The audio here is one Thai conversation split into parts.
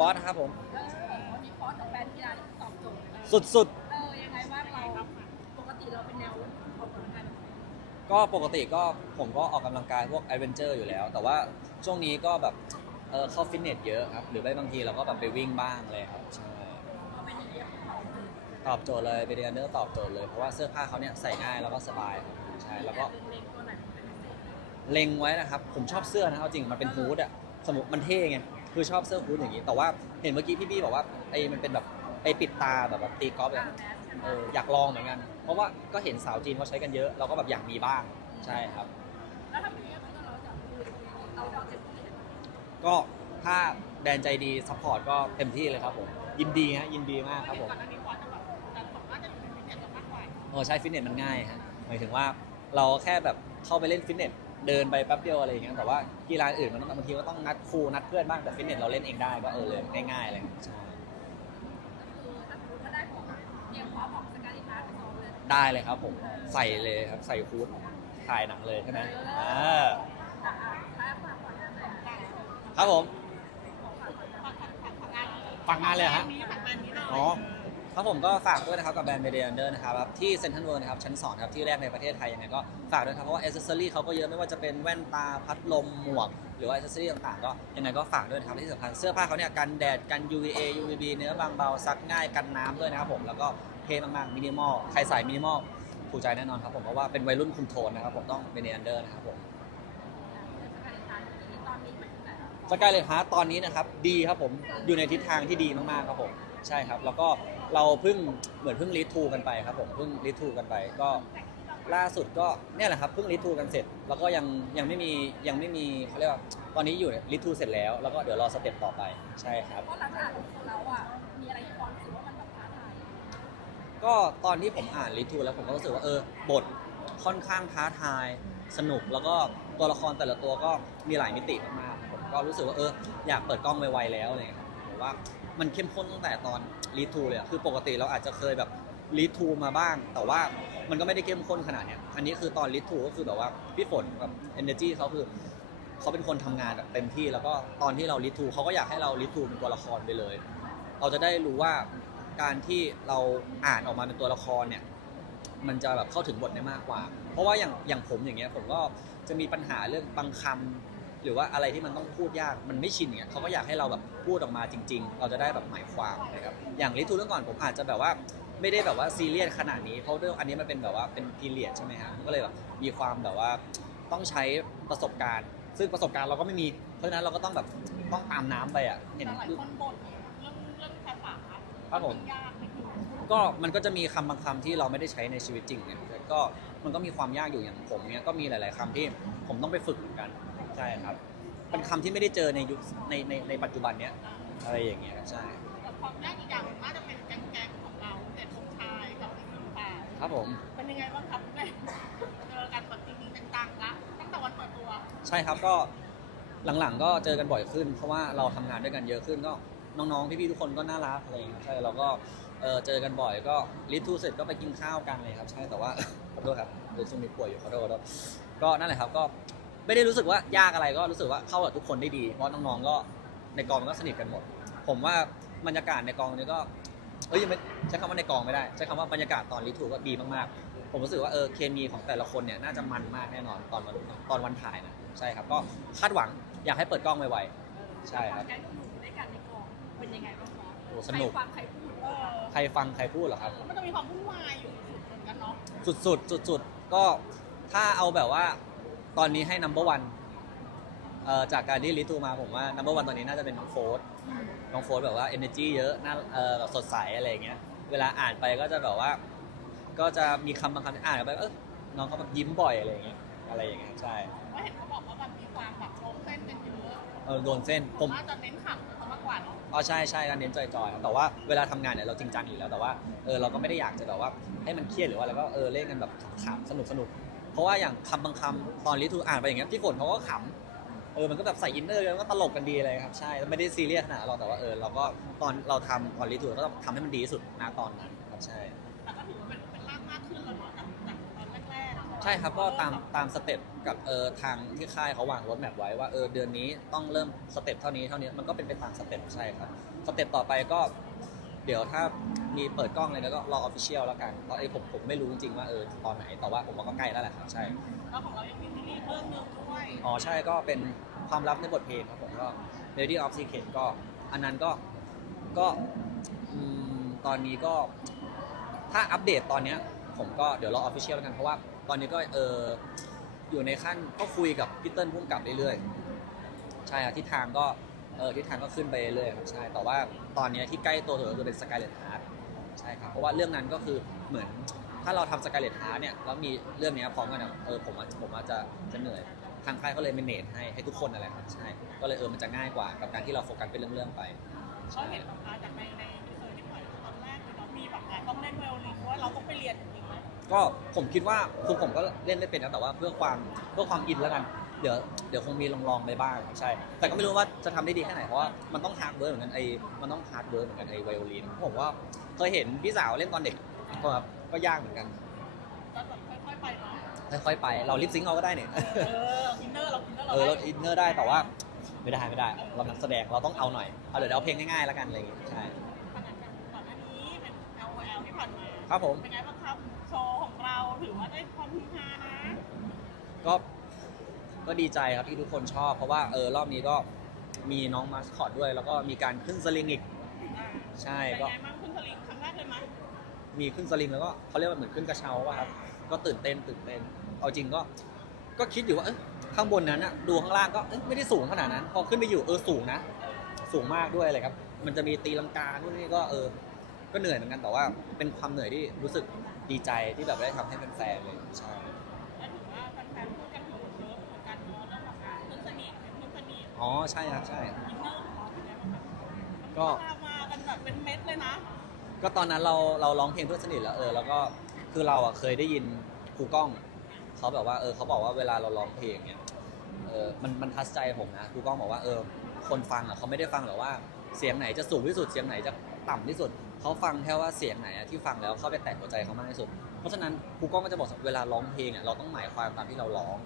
ฟอสนะครับผม เออวันนี้ฟอสกับแฟนกีฬาตอบโจทย์เลยสุดเออ ยังไงบ้างเราปกติเราเป็นแนวออกกำลังกายแบบไหนๆ ก็ปกติก็ผมก็ออกกำลังกายพวกแอดเวนเจอร์อยู่แล้ว แต่ว่าช่วงนี้ก็แบบเออเข้าฟิตเนสเยอะครับ หรือไม่บางทีเราก็แบบไปวิ่งบ้างเลยครับใช่เราเป็นอย่างเงี้ยของเราตอบโจทย์เลยเป็นเดนเนอร์ตอบโจทย์เลย เพราะว่าเสื้อผ้าเขาเนี่ยใส่ง่ายแล้วก็สบายครับใช่แล้วก็ เล็งๆตัวไหนเป็นพิเศษเล็งไว้นะครับ ผมชอบเสื้อนะเอาจริงมันเป็นฮูดอะสมมติมันเท่ไง คือชอบเสื้อฮูดอย่างนี้ แต่ว่าเห็นเมื่อกี้พี่บี้บอกว่าไอ้มันเป็นแบบไอ้ปิดตาแบบแบบตีกอล์ฟอ่าอะแมสใช่ไหมเอออยากลองเหมือนกัน เพราะว่าก็เห็นสาวจีนเขาใช้กันเยอะ เราก็แบบอยากมีบ้างใช่ครับ แล้วถ้าเป็นอย่างเงี้ยมันก็เราจะคือเราเราเต็มที่เลยนะก็ถ้าแดนใจดีซัพพอร์ตก็เต็มที่เลยครับผมยินดีฮะยินดีมากครับผมก่อนหน้านี้ฟอสจะแบบแต่ผมว่าจะอยู่ในฟิตเนสมากกว่าโอ้ใช่ฟิตเนสมันง่ายฮะหมายถึงว่าเราแค่แบบเข้าไปเล่นฟิตเนส เดินไปแป๊บเดียวอะไรอย่างเงี้ยแต่ว่ากีฬาอื่นมันต้องบางทีก็ต้องนัดครูนัดเพื่อนบ้างแต่ฟิตเนสเราเล่นเองได้ก็เออเลยง่ายๆอะไรอย่างเงี้ยใช่ก็คือถ้าสมมติว่าได้ของเตรียมพร้อมของสกาลิพาร์ไปซ้อมเลยได้เลยครับผมใส่เลยครับใส่ฮูดถ่ายหนังเลยใช่ไหมอ่าอ่าถ้าฝากก่อนนะแต่ครับผมฝากงานฝากงานเลยเหรอฮะฝากงานนี้หน่อย อ๋อ ครับผมก็ฝากด้วยนะครับกับแบรนด์เมเดียนเดอร์นะครับที่เซ็นทรัลเวิลด์นะครับชั้นสองครับที่แรกในประเทศไทยยังไงก็ฝากด้วยครับเพราะว่าอ c เซอรี่เขาก็เยอะไม่ว่าจะเป็นแว่นตาพัดลมหมวก หรือว่าอ c เซอรี่ต่างๆ ก็ยังไงก็ฝากด้วยนะครับที่สำคัญเสื้อผ้าเขาเนี่ยกันแดดกัน UVA UVB เนื้อบางเบาซักง่ายกันน้ำด้วยนะครับผมแล้วก็เท่มากๆมินิมอลใครใส่มินิมอลถูกใจแน่นอนครับผมเพราะว่าเป็นวัยรุ่นคุมโทนนะครับผมต้องเมเดียนเดอร์นะครับผมสกายเลนฮาตอนนี้นะครับดีครับผมอยู่ในทิศทางที่ดีมากๆครับผมใช่ครับแล้วก็ เราเพิ่งเหมือนเพิ่งรีทูกันไปครับผมเพิ่งรีทูกันไปก็ล่าสุดก็เนี่ยแหละครับเพิ่งรีทูกันเสร็จ แล้วก็ยังยังไม่มียังไม่มีเขาเรียกว่าตอนนี้อยู่รีทูเสร็จแล้วแล้วก็เดี๋ยวรอสเต็ปต่อไปใช่ครับเพราะหลังจากอ่านของเราอะมีอะไรที่ฟอนรู้สึกว่ามันแบบท้าทายก็ตอนที่ผมอ่านรีทูแล้วผมก็รู้สึกว่าเออบทค่อนข้างท้าทาย สนุกแล้วก็ตัวละครแต่ละตัวก็มีหลายมิติมากๆผมก็รู้สึกว่าเอออยากเปิดกล้องไวๆแล้วอะไรเลยครับผมว่ามันเข้มข้นตั้งแต่ตอน รีทูเลยอะคือปกติเราอาจจะเคยแบบรีทูมาบ้าง แต่ว่ามันก็ไม่ได้เข้มข้นขนาดเนี้ยอันนี้คือตอนรีทูก็คือแบบว่าพี่ฝนแบบเอเนจีเขาคือเขาเป็นคนทำงานแบบเต็มที่แล้วก็ตอนที่เรารีทูเขาก็อยากให้เรารีทูเป็นตัวละครไปเลย เราจะได้รู้ว่าการที่เราอ่านออกมาเป็นตัวละครเนี่ยมันจะแบบเข้าถึงบทได้มากกว่า เพราะว่าอย่างอย่างผมอย่างเงี้ยผมก็จะมีปัญหาเรื่องบางคำ หรือว่าอะไรที่มันต้องพูดยากมันไม่ชินอย่างเงี้ยเขาก็อยากให้เราแบบพูดออกมาจริง ๆ เราจะได้แบบหมายความนะครับอย่างลิทูเรื่องก่อนผมอาจจะแบบว่าไม่ได้แบบว่าซีเรียสขนาดนี้เพราะเรื่องอันนี้มันเป็นแบบว่าเป็นพีเรียดใช่ไหมฮะมันก็เลยแบบมีความแบบว่าต้องใช้ประสบการณ์ ซึ่งประสบการณ์เราก็ไม่มีเพราะฉะนั้นเราก็ต้องแบบต้องตามน้ำไปอะเห็นแต่หลายคนบ่นเรื่องเรื่องภาษาครับผม ยากไหมคะก็มันก็จะมีคำบางคำที่เราไม่ได้ใช้ในชีวิตจริงเนี่ยแต่ก็มันก็มีความยากอยู่อย่างผมเนี่ยก็มีหลาย ๆคำที่ผมต้องไปฝึกเหมือนกันใช่ครับ เป็นคำที่ไม่ได้เจอในยุคในในในปัจจุบันเนี้ยอะไรอย่างเงี้ยครับใช่แต่ความยากอีกอย่างหนึ่งน่าจะเป็นแก๊งๆของเราแต่ธงชายกับทีมฝ่ายครับผม เป็นยังไงบ้างครับแม่เจอกันแบบจริงๆจังๆละตั้งแต่วันเปิดตัว ใช่ครับก็หลังๆ ก็เจอกันบ่อยขึ้น เพราะว่าเราทำงานด้วยกันเยอะขึ้นก็น้องๆพี่ๆทุกคนก็น่ารักอะไรอย่างเงี้ยใช่เราก็เออเจอกันบ่อยก็ลิทูเสร็จก็ไปกินข้าวกันเลยครับ ใช่แต่ว่า ขอโทษครับเดี๋ยวช่วงนี้ป่วยอยู่ขอโทษขอโทษก็นั่นแหละครับก็ ไม่ได้รู้สึกว่ายากอะไรก็รู้สึกว่าเข้ากับทุกคนได้ดีเพราะน้องๆก็ในกองมันก็สนิทกันหมด ผมว่าบรรยากาศในกองนี้ก็เอ้ยยังไม่ใช้คำว่าในกองไม่ได้ใช้คำว่าบรรยากาศตอนลิทูก็ดีมากๆ ผมรู้สึกว่าเออเคมีของแต่ละคนเนี่ยน่าจะมันมากแน่นอนตอนวันตอนวันถ่ายนะใช่ครับก็คาดหวังอยากให้เปิดกล้องไวๆใช่ครับแก๊งหนุ่มด้วยกันในกองเป็นยังไงบ้างคะโอ้สนุก ใครฟังใครพูดเออใครฟังใครพูดเหรอครับ มันจะมีความวุ่นวายอยู่สุดเหมือนกันเนาะสุดๆสุดๆก็ถ้าเอาแบบว่า ตอนนี้ให้ number one เอ่อจากการที่ลิทูมาผมว่า number one ตอนนี้น่าจะเป็นน้องโฟร์น้องโฟร์แบบว่า energy เยอะน่าเออแบบสดใสอะไรอย่างเงี้ย เวลาอ่านไปก็จะแบบว่า ก็จะมีคำบางคำที่อ่านไปเออน้องเขาแบบยิ้มบ่อยอะไรอย่างเงี้ยอะไรอย่างเงี้ยใช่ว่าเห็นเขาบอกว่ามันมีความแบบลงเส้นกันเยอะเออโดนเส้นผมน่าจะเน้นขำกันมากกว่าเนาะอ๋อใช่ใช่การเน้นจอยๆครับแต่ว่าเวลาทำงานเนี่ยเราจริงจังอยู่แล้วแต่ว่าเออเราก็ไม่ได้อยากจะแบบว่าให้มันเครียดหรือว่าอะไรก็เออเล่นกันแบบขำๆสนุกสนุก เพราะว่าอย่างคำบางคำตอนลิทูอ่านไปอย่างเงี้ยพี่ฝนเขาก็ขำเออมันก็แบบใส่อินเนอร์กันก็ตลกกันดีเลยครับใช่ไม่ได้ซีเรียสขนาดนั้นหรอกแต่ว่าเออเราก็ตอนเราทำตอนลิทูก็ต้องทำให้มันดีที่สุดนะตอนนั้นครับใช่ แต่ก็ถือว่าเป็นเป็นร่างมากขึ้นแล้วเนาะจากจากตอนแรกๆใช่ครับก็ตามตามสเต็ปกับเออทางที่ค่ายเขาวางรถแมพไว้ว่าเออเดือนนี้ต้องเริ่มสเต็ปเท่านี้เท่านี้มันก็เป็นไปตามสเต็ปใช่ครับสเต็ปต่อไปก็ เดี๋ยวถ้ามีเปิดกล้องอะไรแล้วก็รอออฟฟิเชียลแล้วกันเพราะไอ้ผมผมไม่รู้จริงๆว่าเออตอนไหนแต่ว่าผมว่าก็ใกล้แล้วแหละครับใช่แล้วของเรายังมีซีรีส์เรื่องหนึงด้วยอ๋อใช่ก็เป็นความลับในบทเพลงครับผมก็ Lady of Secret ก็ อันนั้นก็ก็อืมตอนนี้ก็ถ้าอัปเดตตอนเนี้ยผมก็เดี๋ยวรอออฟฟิเชียลแล้วกันเพราะว่าตอนนี้ก็เอออยู่ในขั้นก็คุยกับพี่เติ้ลพุ่มกับเรื่อยๆใช่ครับทิศทางก็ เออทิศทางก็ขึ้นไปเรื่อยๆครับใช่แต่ว่าตอนเนี้ยที่ใกล้ตัวสุดก็คือเป็น Scarlet Heart ใช่ครับเพราะว่าเรื่องนั้นก็คือเหมือนถ้าเราทำ Scarlet Heart เนี่ยแล้วมีเรื่องเนี้ยพร้อมกันเนี่ยเออผมอาจผมอาจจะจะเหนื่อยทางค่ายก็เลยเมเนจให้ให้ทุกคนอะไรครับใช่ก็เลยเออมันจะง่ายกว่ากับการที่เราโฟกัสเป็นเรื่องๆไปก็เห็นแบบว่าจากในในทีเซอร์ที่ปล่อยตอนแรกคือเรามีแบบอะต้องเล่นไวโอลินเพราะว่าเราต้องไปเรียนจริงๆไหมก็ผมคิดว่าคือผมก็เล่นไม่เป็นนะแต่ว่าเพื่อความเพื่อความอินแล้วกัน เดี๋ยวเดี๋ยวคงมีลองลองๆไปบ้างครับใช่ แต่ก็ไม่รู้ว่าจะทำได้ดีแค่ไหนเพราะว่ามันต้องฮาร์ดเวิร์กเหมือนกันไอ้มันต้องฮาร์ดเวิร์กเหมือนกันไอ้ไวโอลินผมว่าเคยเห็นพี่สาวเล่นตอนเด็กก็แบบก็ยากเหมือนกัน ก็แบบค่อยๆไปเนาะค่อยๆไปเราลิปซิงค์เอาก็ได้เนี่ย เอออินเนอร์เราอินเนอร์เราเออเราได้อินเนอร์ได้แต่ว่า ไม่ได้ไม่ได้ เรานักแสดงเราต้องเอาหน่อยเอาเดี๋ยวเอาเพลงง่ายๆแล้วกันอะไรอย่างงี้ใช่ขนาดแบบก่อนหน้านี้เป็น L O L ที่ผ่านมาครับผมเป็นไงบ้างครับโชว์ของเราถือว่าได้ความฮือฮานะก็ ก็ดีใจครับที่ทุกคนชอบ เพราะว่าเออรอบนี้ก็มีน้องมาสคอตด้วย แล้วก็มีการขึ้นสลิงอีกอ่าใช่เป็นก็ไงบ้างคุณสลิงครั้งแรกเลยไหมมีขึ้นสลิงแล้วก็เขาเรียกว่าเหมือนขึ้นกระเช้าว่าครับ ก็ตื่นเต้นตื่นเต้น เอาจริงก็ ก็คิดอยู่ว่าเอ้ยข้างบนนั้นอะดูข้างล่างก็เอ้ยไม่ได้สูงขนาดนั้น พอขึ้นไปอยู่เออสูงนะ สูงมากด้วยเลยครับ มันจะมีตีลังกานู่นนี่ก็เออ ก็เหนื่อยเหมือนกันแต่ว่าเป็นความเหนื่อยที่รู้สึกดีใจที่แบบได้ทำให้แฟนๆเลยใช่ อนสนิทอ๋อใช่ครับใช่ อินเนอร์ของเราเป็นไงบ้างครับก็มันมากันแบบเป็นเม็ดเลยนะก็ตอนนั้นเราเราร้องเพลงเพื่อนสนิทแล้วเออแล้วก็คือเราอะเคยได้ยินครูก้องเขาแบบว่าเออเขาบอกว่าเวลาเราร้องเพลงเนี่ยเออมันมันทัชใจผมนะครูก้องบอกว่าเออคนฟังอะเขาไม่ได้ฟังหรอกว่าเสียงไหนจะสูงที่สุดเสียงไหนจะต่ำที่สุดเขาฟังแค่ว่าเสียงไหนอะที่ฟังแล้วเข้าไปแตะหัวใจเขามากที่สุด เพราะฉะนั้นครูก้องก็จะบอกเวลาร้องเพลงอะเราต้องหมายความตามที่เราร้อง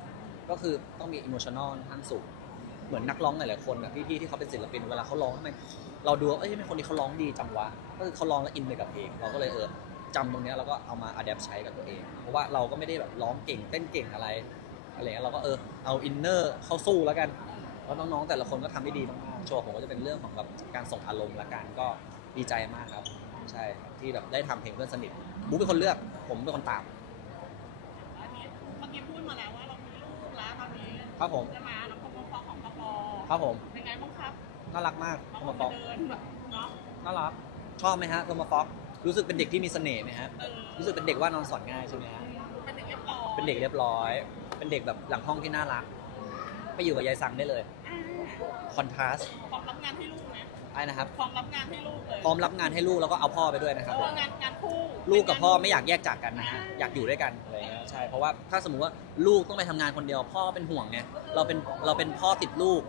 ก็คือต้องมีอิโมชันอลทั้งสูง เหมือนนักร้องหลายๆคนแบบพี่ๆที่เขาเป็นศิลปินเวลาเขาร้องทำไมเราดูว่าเอ้ยเป็นคนที่เขาร้องดีจังวะก็คือเขาร้องแล้วอินไปกับเพลงเราก็เลยเออจำตรงเนี้ยแล้วก็เอามาอัดแอปใช้กับตัวเอง เพราะว่าเราก็ไม่ได้แบบร้องเก่งเต้นเก่งอะไรอะไรเงี้ยเราก็เออเอาอินเนอร์เข้าสู้แล้วกันแล้วน้องๆแต่ละคนก็ทำได้ดีมากๆโชว์ผมก็จะเป็นเรื่องของแบบการส่งอารมณ์ละกันก็ดีใจมากครับใช่ครับที่แบบได้ทำเพลงเพื่อนสนิทบุ๊คเป็นคนเลือก ผมเป็นคนตามอันนี้เมื่อกี้พูดมาแล้วว่าเรามีลูกแล้วตอนนี้ครับผม ครับผม เป็นไงบ้างครับน่ารักมากน้องโทอมาอกฟ็มาอกเดินแบบเนาะน่ารัก ชอบไหมฮะโทมาฟ็อกรู้สึกเป็นเด็กที่มีเสน่ห์ไหมฮะ เออรู้สึกเป็นเด็กว่านอนสอนง่ายใช่ไหมฮะ เป็นเด็กเรียบร้อยเป็นเด็กเรียบร้อย เป็นเด็กแบบหลังห้องที่น่ารัก ไปอยู่กับยายซังได้เลย อ่าคอนทราสพร้อมรับงานให้ลูกไหมไอ้นะครับ พร้อมรับงานให้ลูกเลยพร้อมรับงานให้ลูกแล้วก็เอาพ่อไปด้วยนะคเพรับราะว่างานงานคู่ลูกกับพ่อไม่อยากแยกจากกันนะฮะ อยากอยู่ด้วยกันอะไรเงี้ยใช่ เพราะว่าถ้าสมมุติว่าลูกต้องไปทำงานคนเดียว พ่อเป็นห่วงไง เราเป็นเราเป็นพ่อติดลูก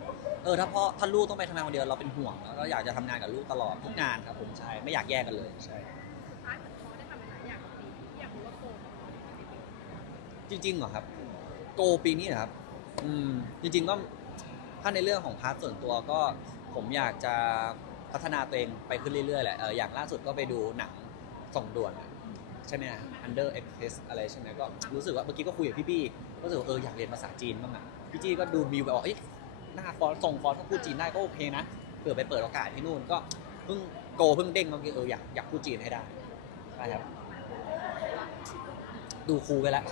เออถ้าพ่อถ้าลูกต้องไปทำงานคนเดียวเราเป็นห่วงแล้วก็อยากจะทำงานกับลูกตลอดทุกงานครับผมใช่ไม่อยากแยกกันเลยใช่ท้ายเหมือนเขาได้ทำหลายอย่างกับปีนี้อยากรู้ว่าโกงของเขาในปีนี้จริงๆเหรอครับ โกปีนี้เหรอครับ อืม จริง ๆ ก็ถ้าในเรื่องของพาร์ทส่วนตัวก็ผมอยากจะพัฒนาตัวเองไปขึ้นเรื่อยๆแหละเอออย่างล่าสุดก็ไปดูหนังส่งด่วนอะใช่ไหมฮะ Under Express อะไรใช่ไหมก็รู้สึกว่าเมื่อกี้ก็คุยกับพี่บี้ก็รู้สึกว่าเอออยากเรียนภาษาจีนบ้างอะพี่จี้ก็ดูมีแบบว่าเอ้ย หน้าฟอนต์ส่งฟอนต์ต้องพูดจีนได้ก็โอเคนะเผื่อไปเปิดโอกาสที่นู่นก็เพิ่งโกเพิ่งเด้งเมื่อกี้เอออยากอยากพูดจีนให้ได้ใช่ครับ ดูครูไปแล้ว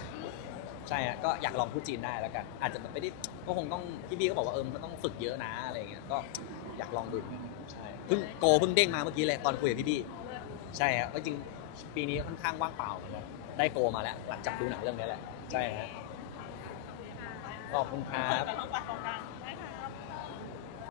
ใช่ฮะก็อยากลองพูดจีนได้แล้วกัน อาจจะแบบไม่ได้ก็คงต้องพี่บี้ก็บอกว่าเออมันต้องฝึกเยอะนะอะไรอย่างเงี้ยก็อยากลองดูใช่เพิ่งโกเพิ่งเด้งมาเมื่อกี้เลยตอนคุยกับพี่บี้ใช่ครับจริงปีนี้ค่อนข้างว่างเปล่าเหมือนกันได้โกมาแล้วหลังจากดูหนังเรื่องนี้แหละใช่ฮะขอบคุณครับ